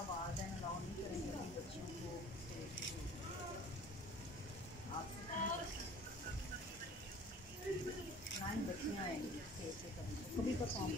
आवाज़ है, अलाउ नहीं करेंगे अपने बच्चों को आपसे ना ही बच्चियाँ आएंगी स्टेज पे कभी परफॉर्म